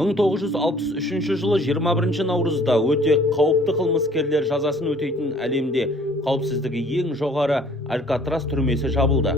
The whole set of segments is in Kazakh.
1963 жылы 21 наурызда өте қауіпті қылмыскерлер жазасын өтейтін әлемде қауіпсіздігі ең жоғары Алькатрас түрмесі жабылды.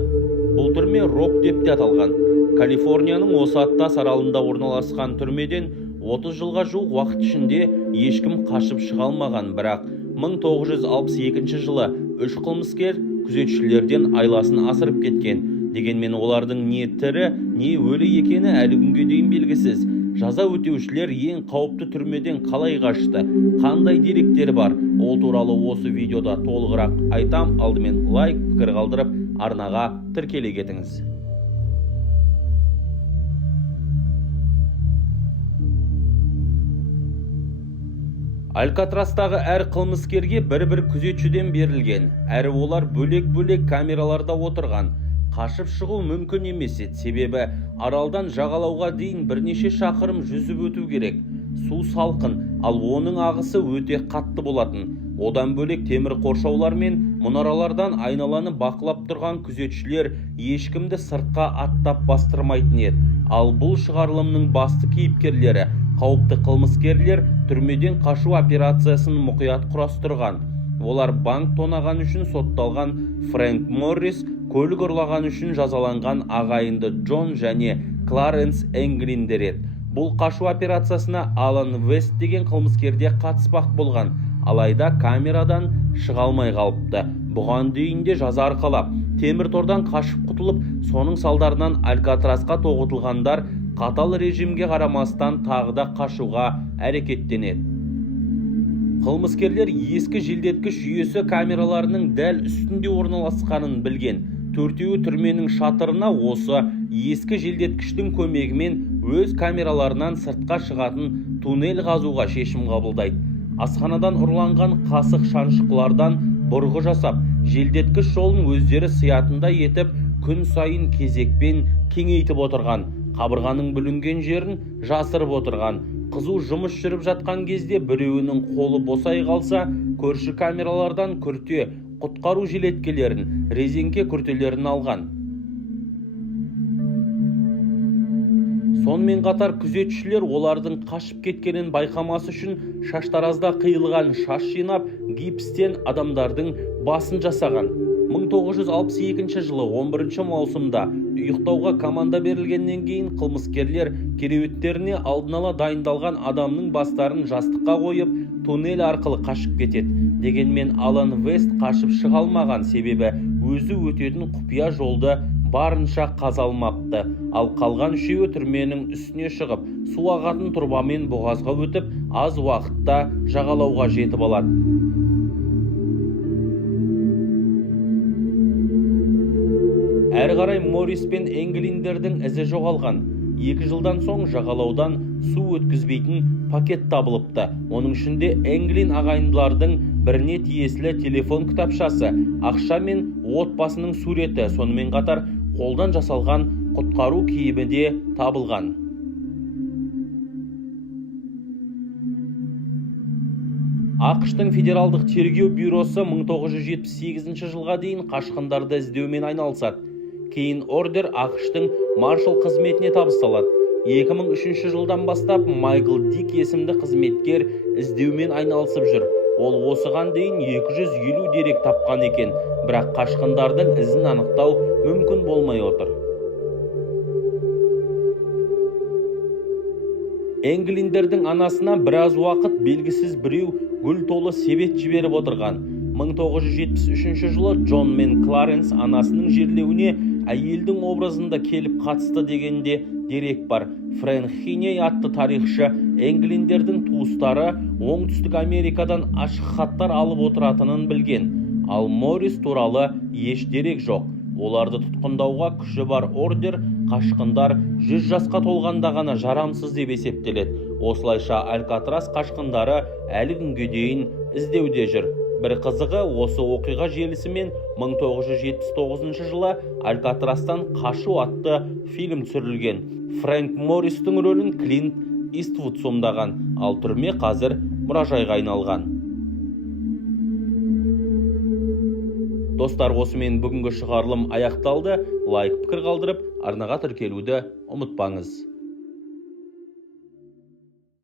Бұл түрме Рок деп те аталған. Калифорнияның осы аттас аралында орналасқан түрмеден 30 жылға жуық уақыт ішінде ешкім қашып шыға алмаған, бірақ 1962 жылы 3 қылмыскер күзетшілерден айласын асырып кеткен. Дегенмен олардың не тірі, не өлі екені әлі күнге дейін белгісіз. Жаза өтеушілер ең қауіпті түрмеден қалай қашты, қандай деректері бар, ол туралы осы видеода толығырақ айтам. Алдымен лайк, пікір қалдырып, арнаға тіркеле кетіңіз. Алькатрастағы әр қылмыскерге бір-бір күзетшіден берілген, әрі олар бөлек-бөлек камераларда отырған. Қашып шығу мүмкін емес еді, себебі аралдан жағалауға дейін бірнеше шақырым жүзіп өту керек. Су салқын, ал оның ағысы өте қатты болатын. Одан бөлек темір қоршаулар мен мұнаралардан айналаны бақылап тұрған күзетшілер ешкімді сыртқа аттап бастырмайтын еді. Ал бұл шығарылымның басты кейіпкерлері, қауіпті қылмыскерлер, түрмеден қашу операциясын мұқият құрастырған. Олар банк тонаған үшін сотталған Фрэнк Моррис, көлік ұрлаған үшін жазаланған ағайынды Джон және Кларенс Энглиндер еді. Бұл қашу операциясына Алан Вест деген қылмыскерде қатыспақ болған, алайда камерадан шыға алмай қалыпты. Бұған дейін де жаза арқалап, темір тордан қашып құтылып, соның салдарынан Алькатрасқа тоғытылғандар қатал режимге қарамастан тағы да қашуға әрекеттенеді. Қылмыскерлер ескі желдеткіш жүйесі камераларының дәл үстінде орналасқанын білген. Төртеуі түрменің шатырына осы ескі желдеткіштің көмегімен өз камераларынан сыртқа шығатын туннель қазуға шешім қабылдайды. Асханадан ұрланған қасық шаншықлардан бұрғы жасап, желдеткіш жолын өздері сиятындай етіп, күн сайын кезекпен кеңейтіп отырған. Қабырғаның бүлінген жерін жасырып отырған. Қызу жұмыс жүріп жатқан кезде біреуінің қолы босай қалса, көрші камералардан күрте, құтқару жилеткелерін, резеңке күртелерін алған. Сонымен қатар күзетшілер олардың қашып кеткенін байқамас үшін шаштаразда қиылған шаш жинап, гипстен адамдардың басын жасаған. 1962 жылы 11 маусымда ұйықтауға команда берілгеннен кейін қылмыскерлер кереуеттеріне алдын ала дайындалған адамның бастарын жастыққа қойып, туннель арқылы қашып кетеді. Дегенмен Алан Вест қашып шыға алмаған, себебі өзі өтетін құпия жолды барынша қаза алмапты. Ал қалған үшеуі түрменің үстіне шығып, су ағатын тұрбамен бұғазға өтіп, аз уақытта жағалауға жетіп алады. Әрі қарай Моррис пен Энглиндердің ізі жоғалған. 2 жылдан соң жағалаудан су өткізбейтін пакет табылыпты. Оның ішінде Энглин ағайындылардың біріне тиесілі телефон кітапшасы, ақша мен отбасының суреті, сонымен қатар қолдан жасалған құтқару киімі де табылған. ақш-тың федералдық тергеу бюросы 1978 жылға дейін қашқындарды іздеумен айналысады. Кейін ордер ақш-тың маршал қызметіне табысталады. 2003 жылдан бастап Майкл Дик есімді қызметкер іздеумен айналысып жүр. Ол осыған дейін 250 дерек тапқан екен, бірақ қашқындардың ізін анықтау мүмкін болмай отыр. Энглиндердің анасына біраз уақыт белгісіз біреу гүл толы себет жіберіп отырған. 1973 жылы Джон мен Кларенс анасының жерлеуіне әйелдің образында келіп қатысты дегенде дерек бар. Фрэнк Хиней атты тарихшы Энглиндердің туыстары Оңтүстік Америкадан ашық хаттар алып отыратынын білген. Ал Моррис туралы еш дерек жоқ. Оларды тұтқындауға күші бар ордер қашқындар 100 жасқа толғанда ғана жарамсыз деп есептеледі. Осылайша Алькатрас қашқындары әлі күнге дейін іздеуде жүр. Бір қызығы, осы оқиға желісімен 1979 жылы Алькатрастан қашу атты фильм түсірілген. Фрэнк Морристің рөлін Клинт Иствуд сомдаған, ал түрме қазір мұражайға айналған. Достар, осымен бүгінгі шығарылым аяқталды. Лайк, пікір қалдырып, арнаға тіркелуді ұмытпаңыз.